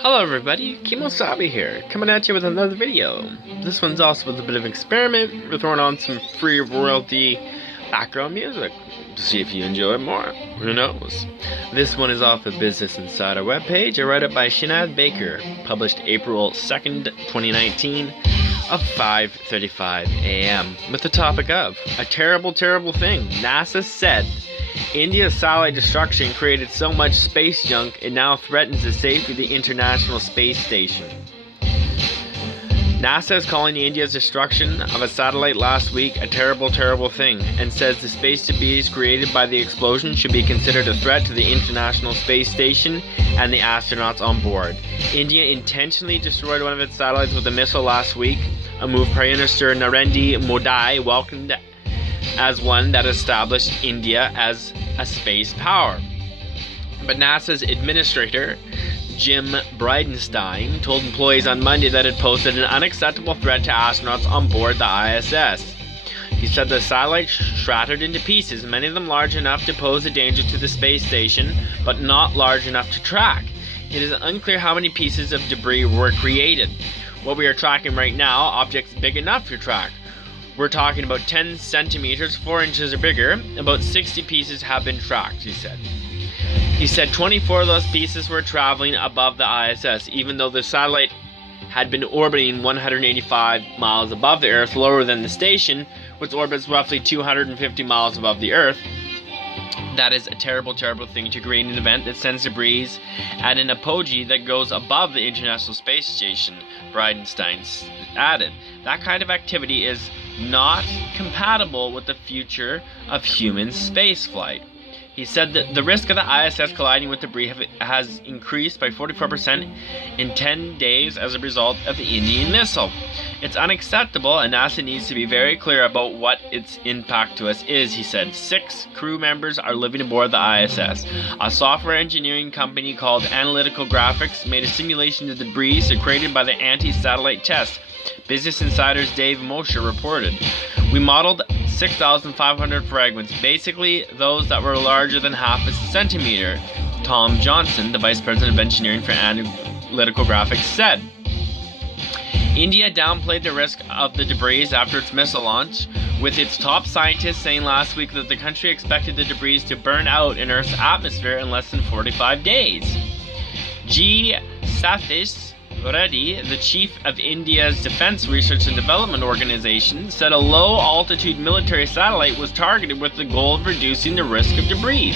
Hello everybody, Kemo Sabi here, coming at you with another video. This one's also with a bit of an experiment. We're throwing on some free royalty background music to see if you enjoy it more. Who knows? This one is off the Business Insider webpage. I read it by Sinéad Baker, published April 2nd, 2019 of 5:35 a.m. with the topic of a terrible, terrible thing. NASA said India's satellite destruction created so much space junk it now threatens the safety of the International Space Station. NASA is calling India's destruction of a satellite last week a terrible, terrible thing, and says the space debris created by the explosion should be considered a threat to the International Space Station and the astronauts on board. India intentionally destroyed one of its satellites with a missile last week, a move Prime Minister Narendra Modi welcomed as one that established India as a space power. But NASA's administrator, Jim Bridenstine, told employees on Monday that it posed an unacceptable threat to astronauts on board the ISS. He said the satellite shattered into pieces, many of them large enough to pose a danger to the space station, but not large enough to track. It is unclear how many pieces of debris were created. What we are tracking right now, objects big enough to track. We're talking about 10 centimeters, 4 inches or bigger. About 60 pieces have been tracked, he said. He said 24 of those pieces were traveling above the ISS, even though the satellite had been orbiting 185 miles above the Earth, lower than the station, which orbits roughly 250 miles above the Earth. That is a terrible, terrible thing to create an event that sends debris at an apogee that goes above the International Space Station, Bridenstine added. That kind of activity is not compatible with the future of human spaceflight. He said that the risk of the ISS colliding with debris has increased by 44% in 10 days as a result of the Indian missile. It's unacceptable, and NASA needs to be very clear about what its impact to us is, he said. 6 crew members are living aboard the ISS. A software engineering company called Analytical made a simulation of the debris created by the anti-satellite test. Business Insider's Dave Mosher reported, "We modeled 6,500 fragments, basically those that were larger than half a centimeter," Tom Johnson, the Vice President of Engineering for Analytical Graphics, said. India downplayed the risk of the debris after its missile launch, with its top scientists saying last week that the country expected the debris to burn out in Earth's atmosphere in less than 45 days. G. Satish Reddy, the chief of India's Defense Research and Development Organization, said a low-altitude military satellite was targeted with the goal of reducing the risk of debris.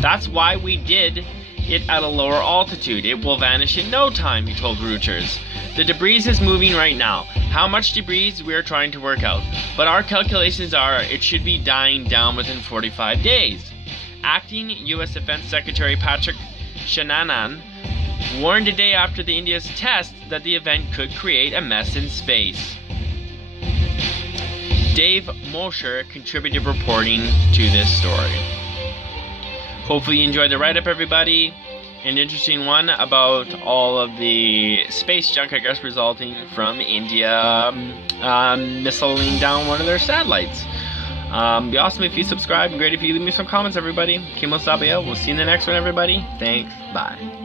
"That's why we did it at a lower altitude. It will vanish in no time," he told Reuters. "The debris is moving right now. How much debris we are trying to work out. But our calculations are it should be dying down within 45 days. Acting U.S. Defense Secretary Patrick Shananan warned a day after the India's test that the event could create a mess in space. Dave Mosher contributed reporting to this story. Hopefully you enjoyed the write-up, everybody. An interesting one about all of the space junk, I guess, resulting from India missiling down one of their satellites. Be awesome if you subscribe, and great if you leave me some comments, everybody. Kemo Sabi, we'll see you in the next one, everybody. Thanks, bye.